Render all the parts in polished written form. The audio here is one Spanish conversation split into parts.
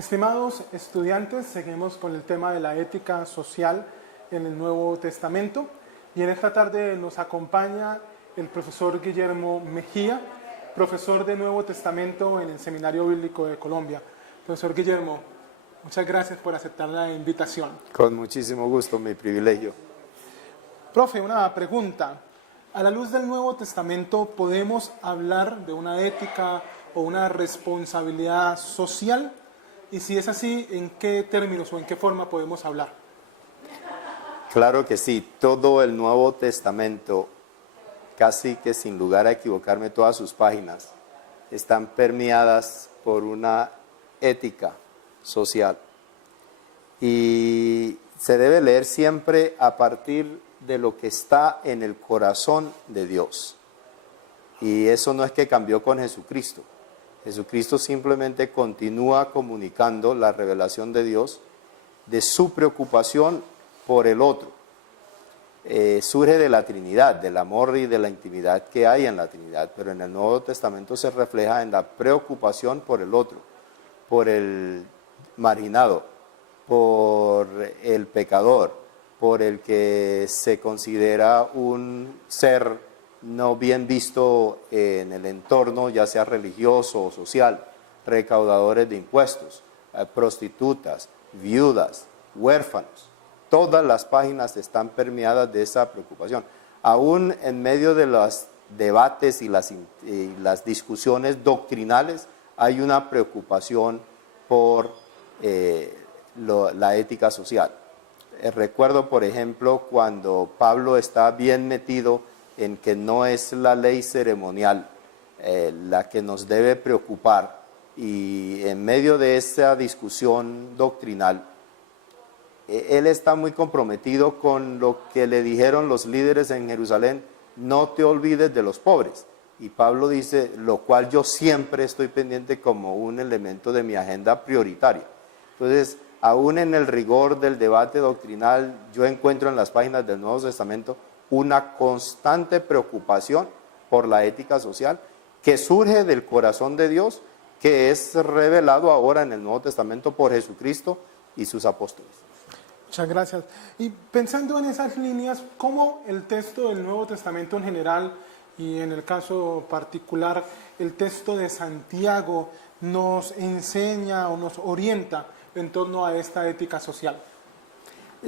Estimados estudiantes, seguimos con el tema de la ética social en el Nuevo Testamento y en esta tarde nos acompaña el profesor Guillermo Mejía, profesor de Nuevo Testamento en el Seminario Bíblico de Colombia. Profesor Guillermo, muchas gracias por aceptar la invitación. Con muchísimo gusto, mi privilegio. Profe, una pregunta. A la luz del Nuevo Testamento, ¿podemos hablar de una ética o una responsabilidad social? Y si es así, ¿en qué términos o en qué forma podemos hablar? Claro que sí, todo el Nuevo Testamento, casi que sin lugar a equivocarme, todas sus páginas están permeadas por una ética social. Y se debe leer siempre a partir de lo que está en el corazón de Dios. Y eso no es que cambió con Jesucristo. Jesucristo simplemente continúa comunicando la revelación de Dios, de su preocupación por el otro. Surge de la Trinidad, del amor y de la intimidad que hay en la Trinidad, pero en el Nuevo Testamento se refleja en la preocupación por el otro, por el marginado, por el pecador, por el que se considera un ser no bien visto en el entorno, ya sea religioso o social, recaudadores de impuestos, prostitutas, viudas, huérfanos. Todas las páginas están permeadas de esa preocupación. Aún en medio de los debates y las discusiones doctrinales, hay una preocupación por la ética social. Recuerdo, por ejemplo, cuando Pablo está bien metido en que no es la ley ceremonial la que nos debe preocupar, y en medio de esa discusión doctrinal, él está muy comprometido con lo que le dijeron los líderes en Jerusalén: no te olvides de los pobres. Y Pablo dice, lo cual yo siempre estoy pendiente como un elemento de mi agenda prioritaria. Entonces, aún en el rigor del debate doctrinal, yo encuentro en las páginas del Nuevo Testamento una constante preocupación por la ética social que surge del corazón de Dios, que es revelado ahora en el Nuevo Testamento por Jesucristo y sus apóstoles. Muchas gracias. Y pensando en esas líneas, ¿cómo el texto del Nuevo Testamento en general y en el caso particular el texto de Santiago nos enseña o nos orienta en torno a esta ética social?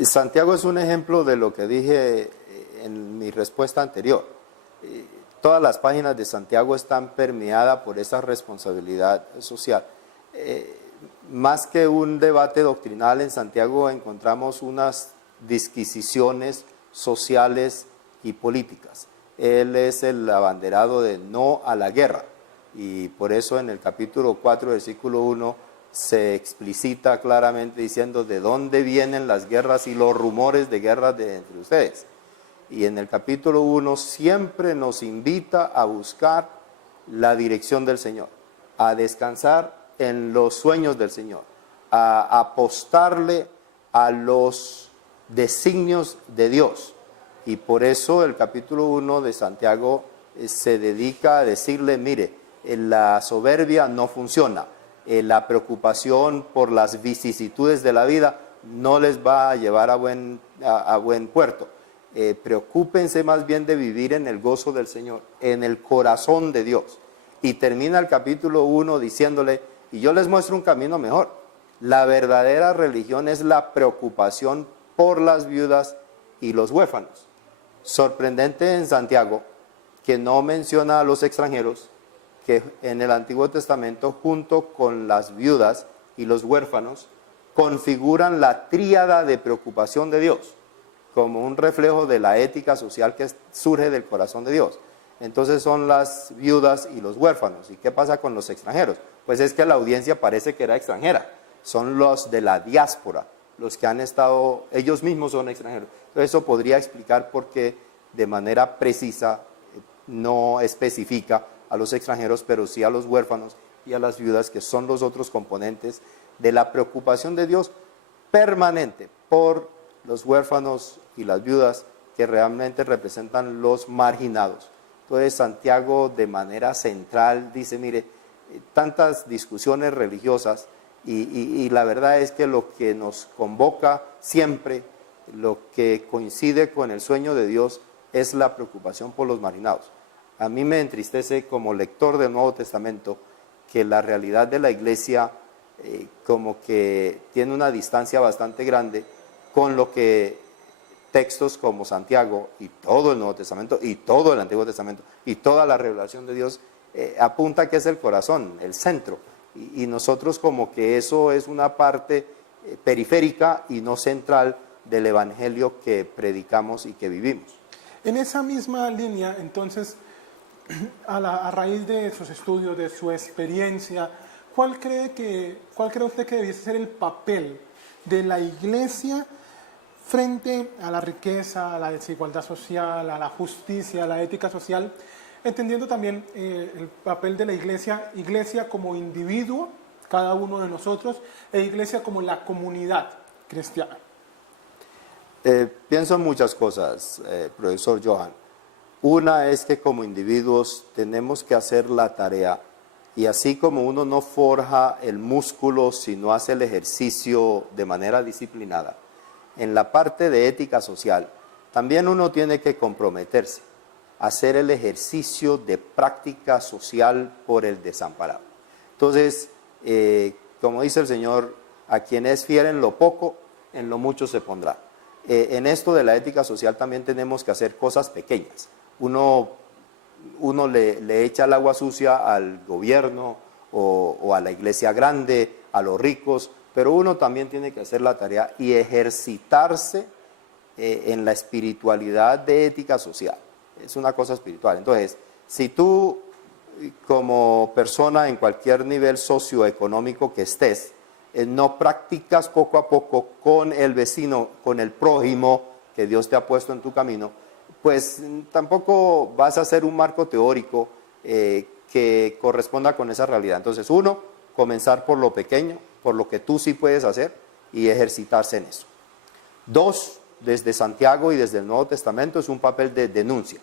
Santiago es un ejemplo de lo que dije en mi respuesta anterior. Todas las páginas de Santiago están permeadas por esa responsabilidad social. Más que un debate doctrinal, en Santiago encontramos unas disquisiciones sociales y políticas. Él es el abanderado de no a la guerra, y por eso en el capítulo 4, versículo 1, se explicita claramente diciendo de dónde vienen las guerras y los rumores de guerras entre ustedes. Y en el capítulo 1 siempre nos invita a buscar la dirección del Señor, a descansar en los sueños del Señor, a apostarle a los designios de Dios. Y por eso el capítulo 1 de Santiago se dedica a decirle, mire, la soberbia no funciona, la preocupación por las vicisitudes de la vida no les va a llevar a buen puerto. Preocúpense más bien de vivir en el gozo del Señor, en el corazón de Dios. Y termina el capítulo 1 diciéndole, y yo les muestro un camino mejor. La verdadera religión es la preocupación por las viudas y los huérfanos. Sorprendente en Santiago que no menciona a los extranjeros, que en el Antiguo Testamento, junto con las viudas y los huérfanos, configuran la tríada de preocupación de Dios, como un reflejo de la ética social que surge del corazón de Dios. Entonces son las viudas y los huérfanos. ¿Y qué pasa con los extranjeros? Pues es que la audiencia parece que era extranjera. Son los de la diáspora, los que han estado, ellos mismos son extranjeros. Entonces eso podría explicar por qué de manera precisa no especifica a los extranjeros, pero sí a los huérfanos y a las viudas, que son los otros componentes de la preocupación de Dios permanente por los huérfanos y las viudas, que realmente representan los marginados. Entonces Santiago de manera central dice, mire, tantas discusiones religiosas Y la verdad es que lo que nos convoca siempre, lo que coincide con el sueño de Dios, es la preocupación por los marginados. A mí me entristece como lector del Nuevo Testamento que la realidad de la iglesia como que tiene una distancia bastante grande con lo que textos como Santiago y todo el Nuevo Testamento y todo el Antiguo Testamento y toda la revelación de Dios apunta que es el corazón, el centro. Y nosotros como que eso es una parte periférica y no central del evangelio que predicamos y que vivimos. En esa misma línea, entonces, a raíz de sus estudios, de su experiencia, ¿cuál cree usted que debiese ser el papel de la iglesia frente a la riqueza, a la desigualdad social, a la justicia, a la ética social, entendiendo también el papel de la iglesia como individuo, cada uno de nosotros, e iglesia como la comunidad cristiana? Pienso en muchas cosas, profesor Johan. Una es que como individuos tenemos que hacer la tarea, y así como uno no forja el músculo si no hace el ejercicio de manera disciplinada, en la parte de ética social también uno tiene que comprometerse a hacer el ejercicio de práctica social por el desamparado. Entonces, como dice el Señor, a quien es fiel en lo poco, en lo mucho se pondrá. En esto de la ética social también tenemos que hacer cosas pequeñas. Uno le echa el agua sucia al gobierno o a la iglesia grande, a los ricos, pero uno también tiene que hacer la tarea y ejercitarse en la espiritualidad de ética social. Es una cosa espiritual. Entonces, si tú como persona en cualquier nivel socioeconómico que estés, no practicas poco a poco con el vecino, con el prójimo que Dios te ha puesto en tu camino, pues tampoco vas a hacer un marco teórico que corresponda con esa realidad. Entonces, uno, comenzar por lo pequeño, por lo que tú sí puedes hacer y ejercitarse en eso. Dos, desde Santiago y desde el Nuevo Testamento es un papel de denuncia,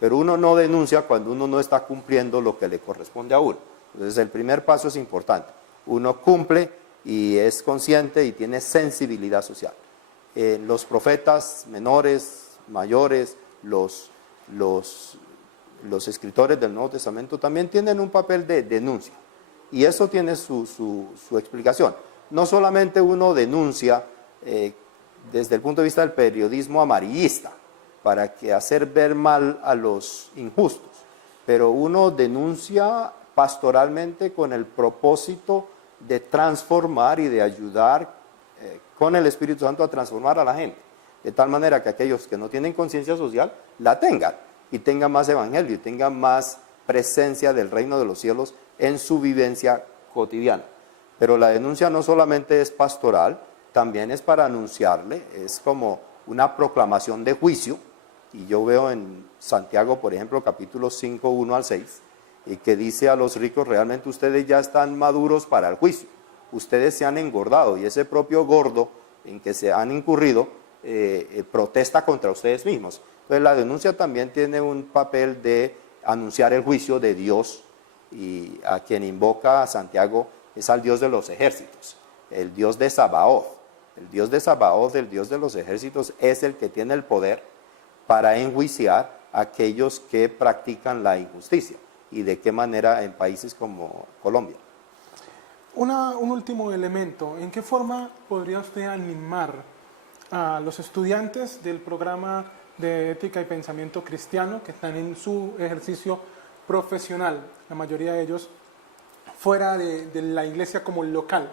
pero uno no denuncia cuando uno no está cumpliendo lo que le corresponde a uno. Entonces, el primer paso es importante. Uno cumple y es consciente y tiene sensibilidad social. Los profetas menores, mayores, los escritores del Nuevo Testamento también tienen un papel de denuncia. Y eso tiene su explicación. No solamente uno denuncia desde el punto de vista del periodismo amarillista, para hacer ver mal a los injustos, pero uno denuncia pastoralmente con el propósito de transformar y de ayudar con el Espíritu Santo a transformar a la gente, de tal manera que aquellos que no tienen conciencia social la tengan y tengan más evangelio y tengan más presencia del reino de los cielos en su vivencia cotidiana. Pero la denuncia no solamente es pastoral, también es para anunciarle, es como una proclamación de juicio, y yo veo en Santiago, por ejemplo, capítulo 5, 1 al 6, que dice a los ricos, realmente ustedes ya están maduros para el juicio, ustedes se han engordado, y ese propio gordo en que se han incurrido protesta contra ustedes mismos. Entonces la denuncia también tiene un papel de anunciar el juicio de Dios, y a quien invoca a Santiago es al Dios de los ejércitos, el Dios de Sabaoth. El Dios de Sabaoth, el Dios de los ejércitos, es el que tiene el poder para enjuiciar a aquellos que practican la injusticia. ¿Y de qué manera en países como Colombia? Un último elemento, ¿en qué forma podría usted animar a los estudiantes del programa de ética y pensamiento cristiano que están en su ejercicio profesional, la mayoría de ellos fuera de la iglesia como local,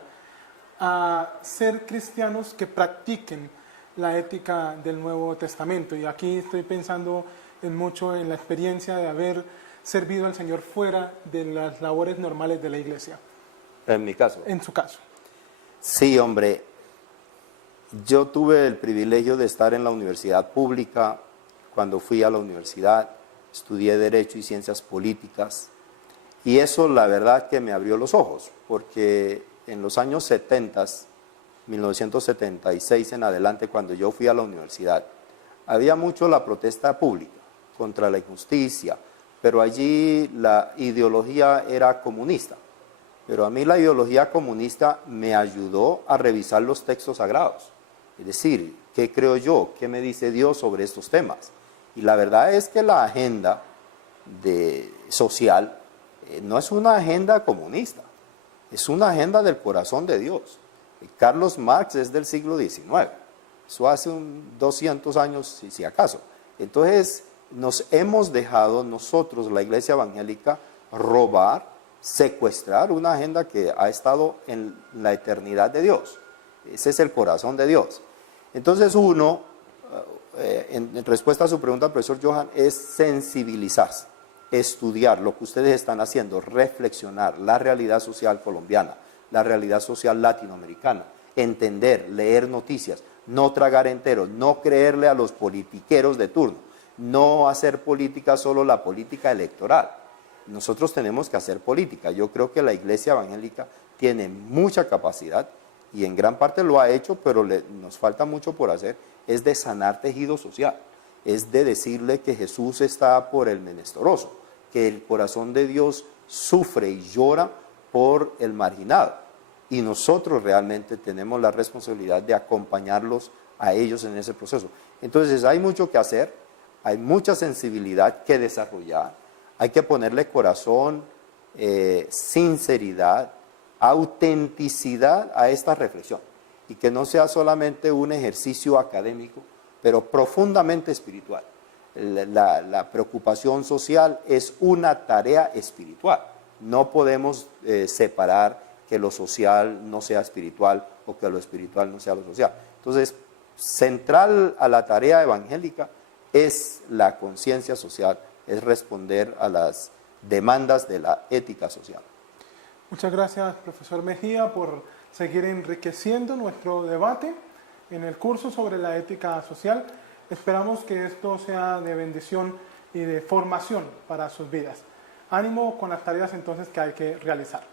a ser cristianos que practiquen la ética del Nuevo Testamento? Y aquí estoy pensando mucho en la experiencia de haber servido al Señor fuera de las labores normales de la iglesia. En mi caso. En su caso. Sí, hombre. Yo tuve el privilegio de estar en la universidad pública. Cuando fui a la universidad, estudié Derecho y Ciencias Políticas. Y eso, la verdad, que me abrió los ojos, porque en los años 70, 1976 en adelante, cuando yo fui a la universidad, había mucho la protesta pública contra la injusticia, pero allí la ideología era comunista. pero a mí la ideología comunista me ayudó a revisar los textos sagrados. Es decir, ¿qué creo yo? ¿Qué me dice Dios sobre estos temas? Y la verdad es que la agenda social no es una agenda comunista, es una agenda del corazón de Dios. Carlos Marx es del siglo XIX, eso hace 200 años, si acaso. Entonces, nos hemos dejado nosotros, la Iglesia Evangélica, robar, secuestrar una agenda que ha estado en la eternidad de Dios. Ese es el corazón de Dios. Entonces uno, en respuesta a su pregunta, profesor Johan, es sensibilizarse, estudiar lo que ustedes están haciendo, reflexionar la realidad social colombiana, la realidad social latinoamericana, entender, leer noticias, no tragar entero, no creerle a los politiqueros de turno, no hacer política solo la política electoral. Nosotros tenemos que hacer política. Yo creo que la Iglesia Evangélica tiene mucha capacidad y en gran parte lo ha hecho, pero nos falta mucho por hacer, es de sanar tejido social, es de decirle que Jesús está por el menesteroso, que el corazón de Dios sufre y llora por el marginado. Y nosotros realmente tenemos la responsabilidad de acompañarlos a ellos en ese proceso. Entonces hay mucho que hacer, hay mucha sensibilidad que desarrollar, hay que ponerle corazón, sinceridad, autenticidad a esta reflexión y que no sea solamente un ejercicio académico, pero profundamente espiritual. La preocupación social es una tarea espiritual. No podemos separar que lo social no sea espiritual o que lo espiritual no sea lo social. Entonces, central a la tarea evangélica es la conciencia social, es responder a las demandas de la ética social. Muchas gracias, profesor Mejía, por seguir enriqueciendo nuestro debate en el curso sobre la ética social. Esperamos que esto sea de bendición y de formación para sus vidas. Ánimo con las tareas entonces que hay que realizar.